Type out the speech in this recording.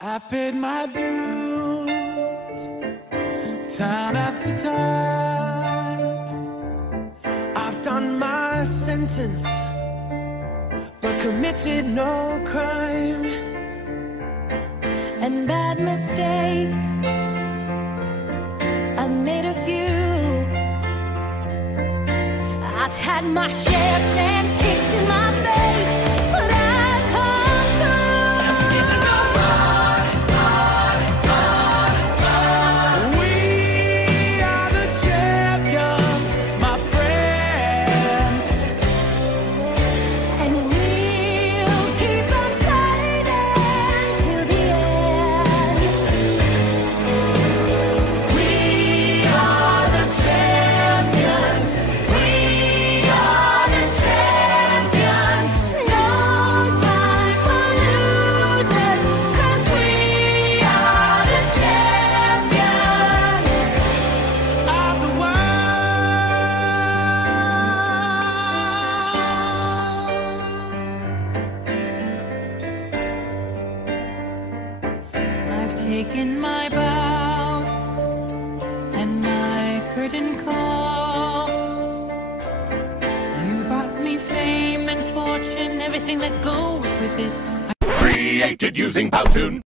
I paid my dues, time after time. I've done my sentence, but committed no crime. And bad mistakes, I've made a few. I've had my share of sand kicked in my face, but I've come through. It's a go on. We are the champions, my friends. And we'll keep on fighting till the end. We are the champions. We are the champions. No time for losers, 'cause we are the champions Of the I've taken my bows and my curtain calls. You brought me fame and fortune, everything that goes with it. Created using Powtoon.